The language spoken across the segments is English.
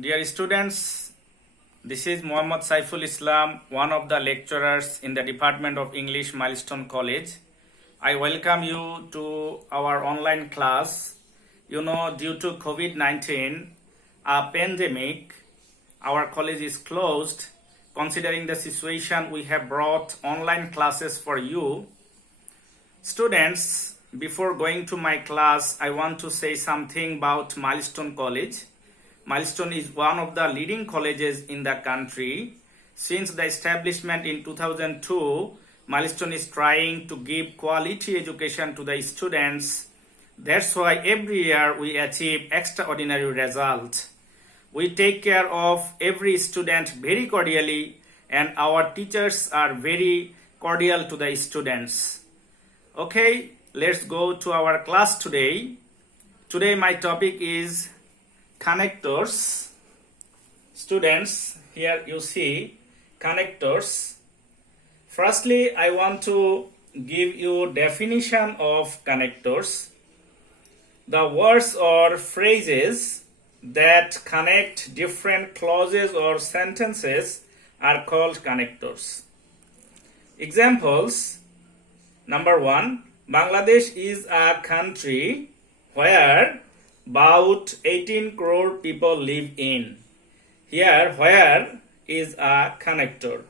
Dear students, this is Muhammad Saiful Islam, one of the lecturers in the Department of English, Milestone College. I welcome you to our online class. Due to COVID-19, a pandemic, our college is closed. Considering the situation, we have brought online classes for you. Students, before going to my class, I want to say something about Milestone College. Milestone is one of the leading colleges in the country. Since the establishment in 2002, Milestone is trying to give quality education to the students. That's why every year we achieve extraordinary results. We take care of every student very cordially, and our teachers are very cordial to the students. Okay, let's go to our class today. Today my topic is connectors. Students, here you see connectors. Firstly, I want to give you definition of connectors. The words or phrases that connect different clauses or sentences are called connectors. Examples. Number 1, Bangladesh is a country where about 18 crore people live in. Here, where is a connector.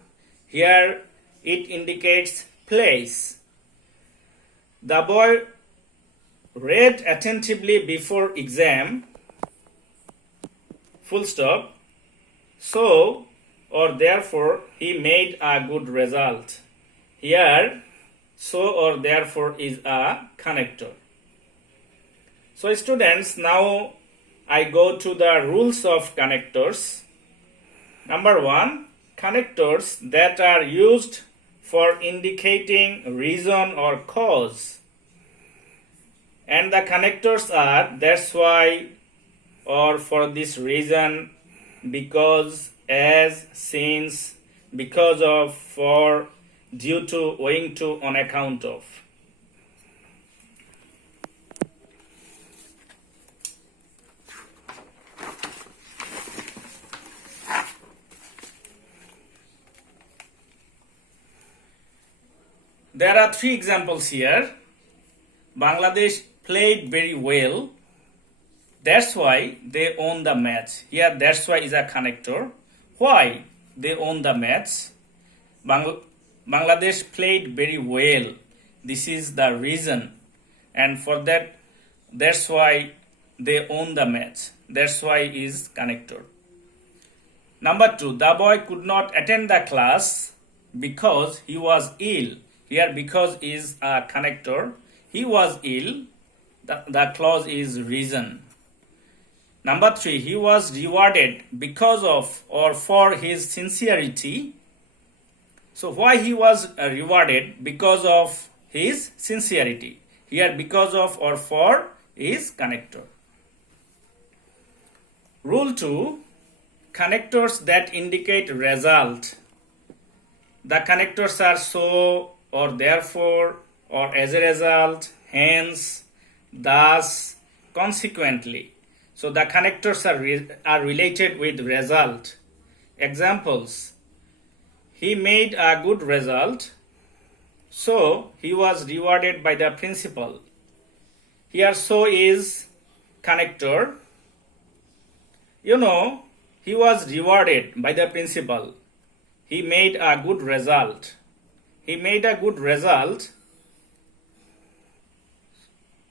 Here, it indicates place. The boy read attentively before exam, full stop. So, or therefore, he made a good result. Here, so or therefore is a connector. So students, now I go to the rules of connectors. Number 1, connectors that are used for indicating reason or cause. And the connectors are that's why, or for this reason, because, as, since, because of, for, due to, owing to, on account of. There are 3 examples here. Bangladesh played very well. That's why they won the match. Here, that's why is a connector. Why they won the match? Bangladesh played very well. This is the reason. And for that, that's why they won the match. That's why is connector. Number 2, the boy could not attend the class because he was ill. Here, because is a connector. He was ill. The clause is reason. Number 3, he was rewarded because of or for his sincerity. So why he was rewarded? Because of his sincerity. Here, because of or for is connector. Rule 2, connectors that indicate result. The connectors are so or therefore or as a result, hence, thus, consequently. So the connectors are related with result. Examples. He made a good result, so he was rewarded by the principal. Here, so is connector. He was rewarded by the principal. He made a good result. He made a good result,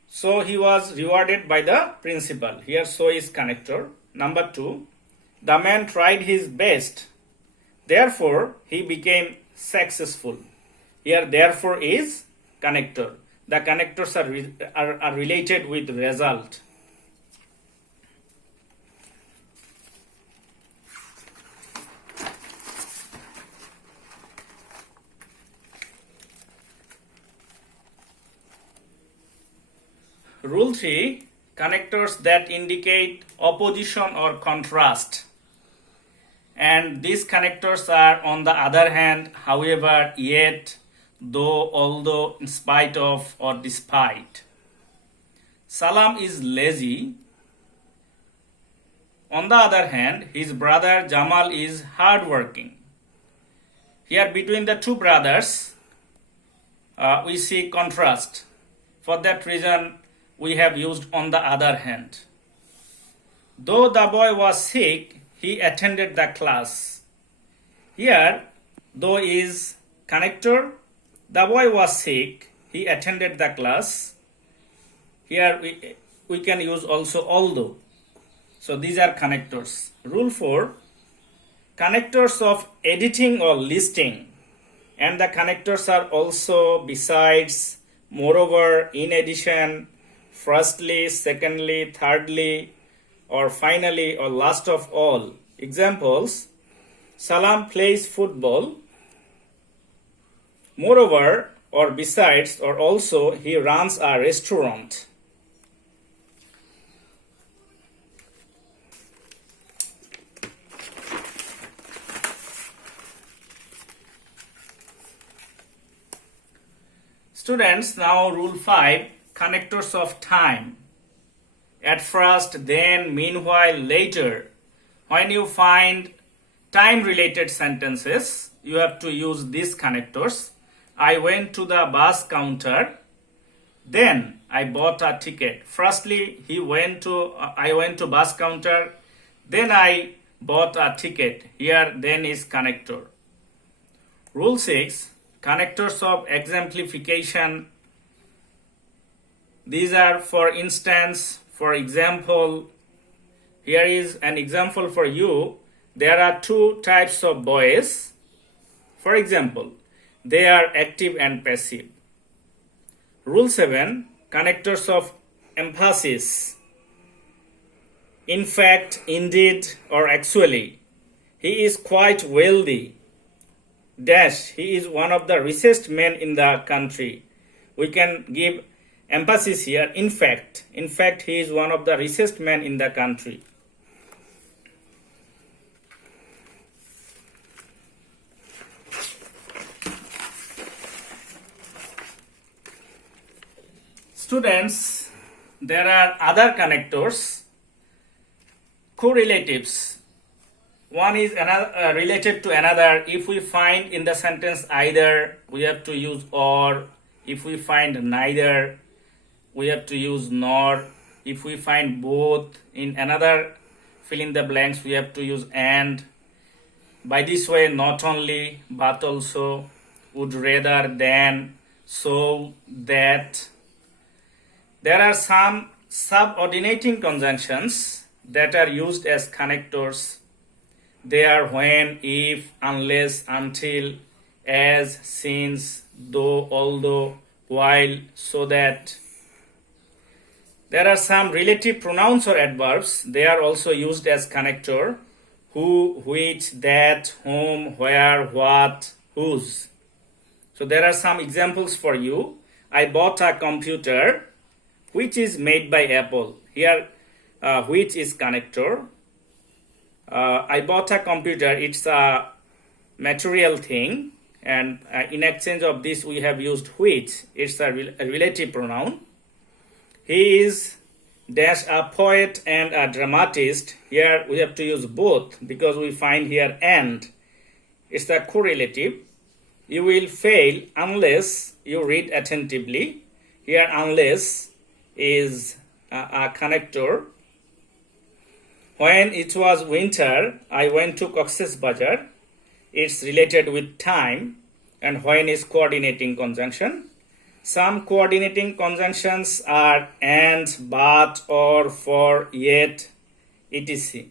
so he was rewarded by the principal. Here, so is connector. Number 2, the man tried his best. Therefore, he became successful. Here, therefore is connector. The connectors are related with result. Rule 3, connectors that indicate opposition or contrast. And these connectors are on the other hand, however, yet, though, although, in spite of, or despite. Salam is lazy. On the other hand, his brother Jamal is hardworking. Here between the two brothers, we see contrast. For that reason, we have used on the other hand. Though the boy was sick, he attended the class. Here, though is connector. The boy was sick, he attended the class. Here we can use also although. So these are connectors. Rule 4. Connectors of editing or listing. And the connectors are also, besides, moreover, in addition, firstly, secondly, thirdly, or finally, or last of all. Examples: Salam plays football. Moreover, or besides, or also, he runs a restaurant. Students, now rule 5, connectors of time. At first, then, meanwhile, later. When you find time-related sentences, you have to use these connectors. I went to the bus counter. Then I bought a ticket. Firstly, I went to bus counter. Then I bought a ticket. Here, then is connector. Rule 6, connectors of exemplification. These are, for instance, for example, here is an example for you. There are two types of boys. For example, they are active and passive. Rule 7, connectors of emphasis. In fact, indeed, or actually. He is quite wealthy. Dash, he is one of the richest men in the country. We can give emphasis here. In fact, he is one of the richest men in the country. Students, there are other connectors, correlatives. One is related to another. If we find in the sentence either, we have to use or. If we find neither, we have to use nor. If we find both, in another fill in the blanks, we have to use and. By this way, not only, but also, would rather than, so, that. There are some subordinating conjunctions that are used as connectors. They are when, if, unless, until, as, since, though, although, while, so that. There are some relative pronouns or adverbs. They are also used as connector. Who, which, that, whom, where, what, whose. So there are some examples for you. I bought a computer which is made by Apple. Here, which is connector. I bought a computer. It's a material thing. And in exchange of this, we have used which. It's a relative pronoun. He is dash a poet and a dramatist. Here we have to use both because we find here and. It's the correlative. You will fail unless you read attentively. Here unless is a connector. When it was winter, I went to Cox's Bazar. It's related with time. And when is coordinating conjunction. Some coordinating conjunctions are and, but, or, for, yet, etc.